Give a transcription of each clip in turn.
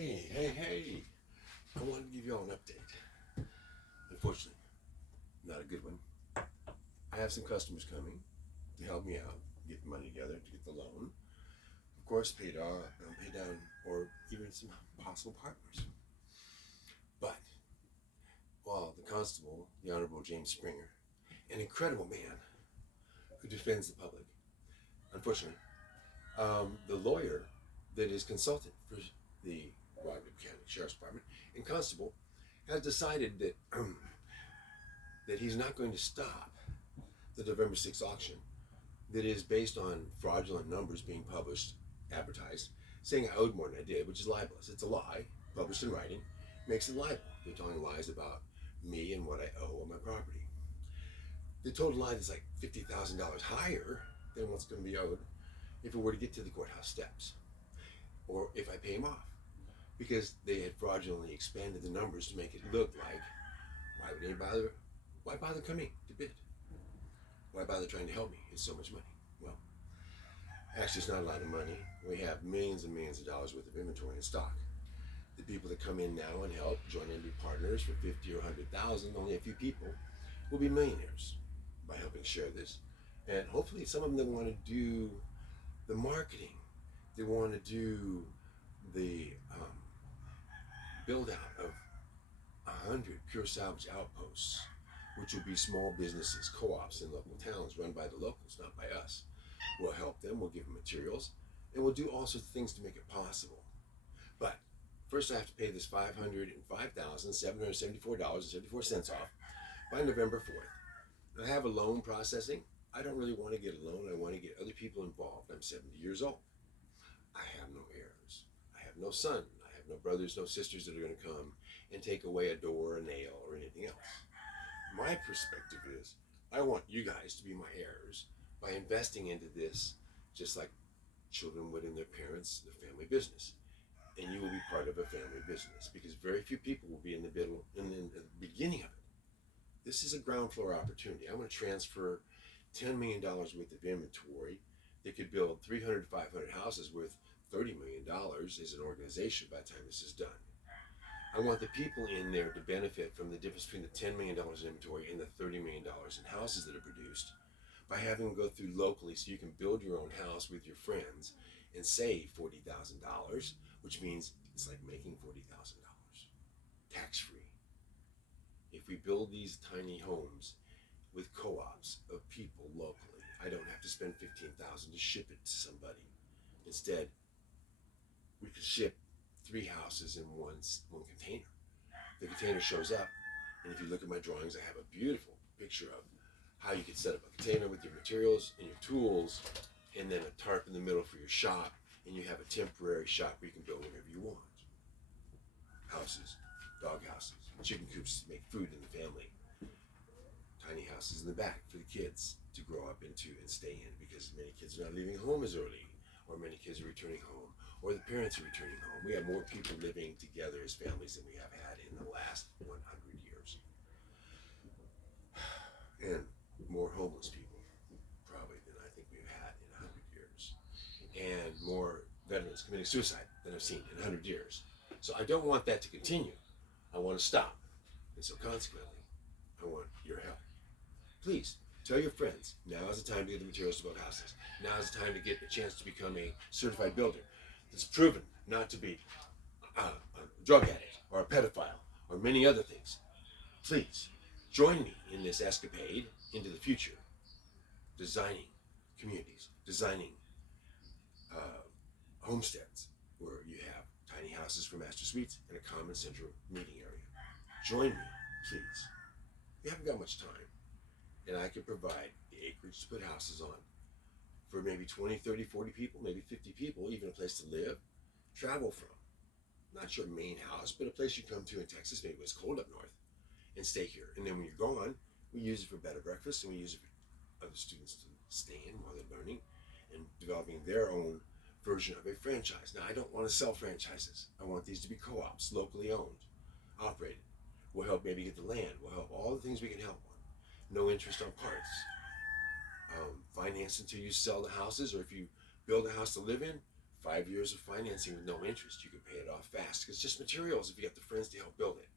Hey. I wanted to give you all an update. Unfortunately, not a good one. I have some customers coming to help me out, get the money together to get the loan. Of course, pay down, or even some possible partners. But while the constable, the Honorable James Springer, an incredible man who defends the public, unfortunately, the lawyer that is consultant for the Washington County Sheriff's Department and constable has decided that that he's not going to stop the November 6th auction that is based on fraudulent numbers being published, advertised, saying I owed more than I did, which is libelous. It's a lie, published in writing, makes it libel. They're telling lies about me and what I owe on my property. They told a lie that's like $50,000 higher than what's going to be owed if it were to get to the courthouse steps, or if I pay him off, because they had fraudulently expanded the numbers to make it look like, why bother coming to bid? Why bother trying to help me? It's so much money. Well, actually, it's not a lot of money. We have millions and millions of dollars worth of inventory in stock. The people that come in now and help join in, be partners for 50 or 100,000, only a few people will be millionaires by helping share this. And hopefully some of them want to do the marketing. They want to do the build out of 100 pure salvage outposts, which will be small businesses, co-ops in local towns run by the locals, not by us. We'll help them, we'll give them materials, and we'll do all sorts of things to make it possible. But first I have to pay this $505,774.74 off by November 4th. I have a loan processing. I don't really want to get a loan. I want to get other people involved. I'm 70 years old. I have no heirs. I have no son. I have no brothers, no sisters that are going to come and take away a door, a nail, or anything else. My perspective is I want you guys to be my heirs by investing into this just like children would in their parents, their family business. And you will be part of a family business because very few people will be in the beginning of it. This is a ground floor opportunity. I'm going to transfer $10 million worth of inventory that could build 300 to 500 houses worth $30 million as an organization by the time this is done. I want the people in there to benefit from the difference between the $10 million in inventory and the $30 million in houses that are produced by having them go through locally so you can build your own house with your friends and save $40,000, which means it's like making $40,000 tax-free. If we build these tiny homes with co-ops of people locally, I don't have to spend $15,000 to ship it to somebody. Instead, we could ship 3 houses in one container. The container shows up, and if you look at my drawings, I have a beautiful picture of how you could set up a container with your materials and your tools, and then a tarp in the middle for your shop, and you have a temporary shop where you can build whatever you want. Houses, dog houses, chicken coops to make food in the family, tiny houses in the back for the kids to grow up into and stay in, because many kids are not leaving home as early, or many kids are returning home, or the parents are returning home. We have more people living together as families than we have had in the last 100 years. And more homeless people, probably, than I think we've had in 100 years. And more veterans committing suicide than I've seen in 100 years. So I don't want that to continue. I want to stop. And so consequently, I want your help. Please, tell your friends, now is the time to get the materials to build houses. Now is the time to get the chance to become a certified builder that's proven not to be a drug addict or a pedophile or many other things. Please, join me in this escapade into the future, designing communities, designing homesteads where you have tiny houses for master suites and a common central meeting area. Join me, please. We haven't got much time, and I can provide the acreage to put houses on for maybe 20, 30, 40 people, maybe 50 people, even a place to live, travel from. Not your main house, but a place you come to in Texas, maybe it's cold up north, and stay here. And then when you're gone, we use it for bed and breakfast, and we use it for other students to stay in while they're learning and developing their own version of a franchise. Now, I don't want to sell franchises. I want these to be co-ops, locally owned, operated. We'll help maybe get the land. We'll help all the things we can help on. No interest on parts. Finance until you sell the houses, or if you build a house to live in, 5 years of financing with no interest. You can pay it off fast. It's just materials if you got the friends to help build it.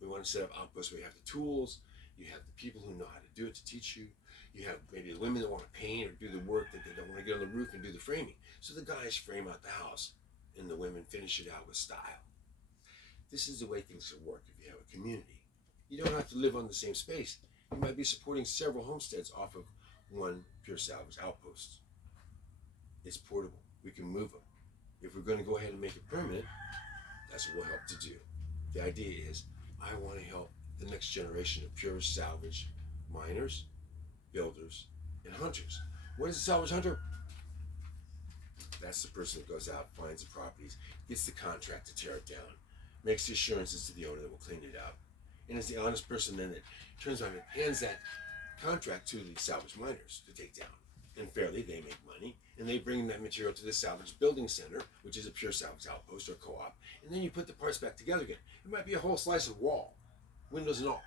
We want to set up outposts where you have the tools, you have the people who know how to do it to teach you, you have maybe the women that want to paint or do the work that they don't want to get on the roof and do the framing. So the guys frame out the house and the women finish it out with style. This is the way things can work if you have a community. You don't have to live on the same space. You might be supporting several homesteads off of one pure salvage outpost. It's portable. We can move them. If we're going to go ahead and make it permanent, that's what we'll help to do. The idea is I want to help the next generation of pure salvage miners, builders, and hunters. What is a salvage hunter? That's the person that goes out, finds the properties, gets the contract to tear it down, makes the assurances to the owner that will clean it up, and is the honest person then that turns around and hands that contract to the salvage miners to take down. And fairly, they make money, and they bring that material to the salvage building center, which is a pure salvage outpost or co-op, and then you put the parts back together again. It might be a whole slice of wall, windows and all.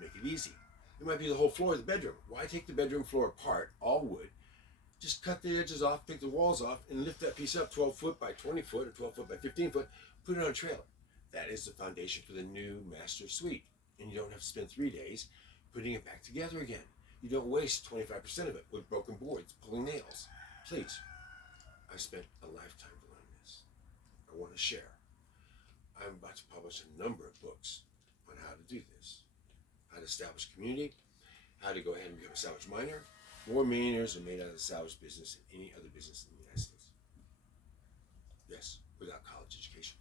Make it easy. It might be the whole floor of the bedroom. Why take the bedroom floor apart, all wood? Just cut the edges off, take the walls off, and lift that piece up 12 foot by 20 foot or 12 foot by 15 foot, put it on a trailer. That is the foundation for the new master suite. And you don't have to spend 3 days putting it back together again. You don't waste 25% of it with broken boards, pulling nails. Please, I've spent a lifetime doing this. I want to share. I'm about to publish a number of books on how to do this. How to establish community, how to go ahead and become a salvage miner. More millionaires are made out of the salvage business than any other business in the United States. Yes, without college education.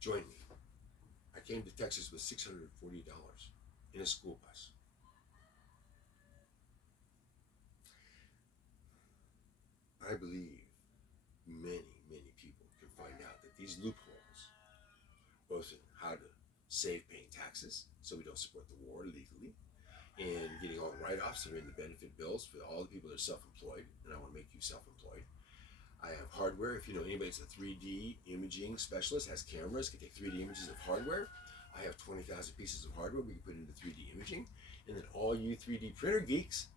Join me. I came to Texas with $640 in a school bus. I believe many people can find out that these loopholes, both in how to save paying taxes so we don't support the war legally, and getting all the write-offs that are in the benefit bills for all the people that are self-employed, and I want to make you self-employed. I have hardware. If you know anybody that's a 3D imaging specialist, has cameras, can take 3D images of hardware. I have 20,000 pieces of hardware we can put into 3D imaging. And then all you 3D printer geeks,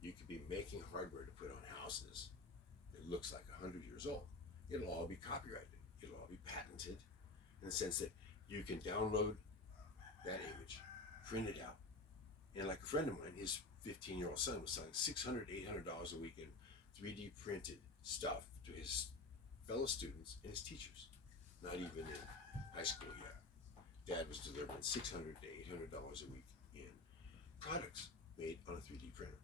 you could be making hardware to put on houses that looks like 100 years old. It'll all be copyrighted. It'll all be patented in the sense that you can download that image, print it out. And like a friend of mine, his 15-year-old son was selling $600, $800 a week in 3D printed stuff to his fellow students and his teachers. Not even in high school yet. Dad was delivering $600 to $800 a week in products made on a 3D printer.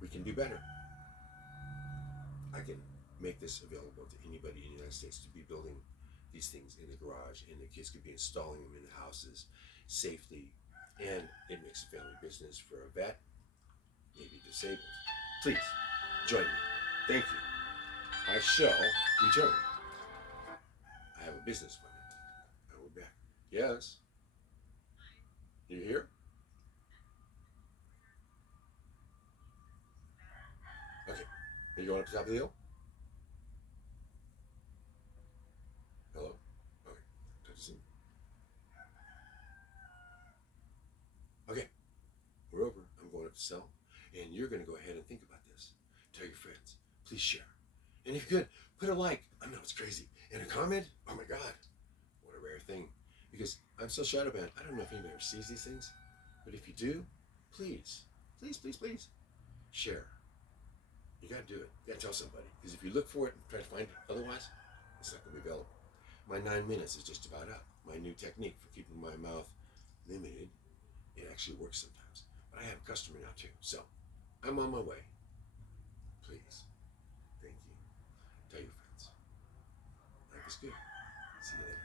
We can do better. I can make this available to anybody in the United States to be building these things in the garage, and the kids could be installing them in the houses safely, and it makes a family business for a vet, maybe disabled. Please, join me. Thank you. I shall return. I have a business plan. I will be back. Yes? You here? Okay. Are you going up to the top of the hill? Hello? Okay. Talk to you soon. Okay. We're over. I'm going up to sell. And you're going to go ahead and think about this. Tell your friends. Please share. And if you could, put a like. I know it's crazy. And a comment. Oh my God. What a rare thing. Because I'm so shadowbound. I don't know if anybody ever sees these things. But if you do, please, share. You got to do it. You got to tell somebody. Because if you look for it and try to find it otherwise, it's not going to be available. My 9 minutes is just about up. My new technique for keeping my mouth limited, it actually works sometimes. But I have a customer now too. So I'm on my way. Please. Thank you. Tell your friends. Life is good. See you later.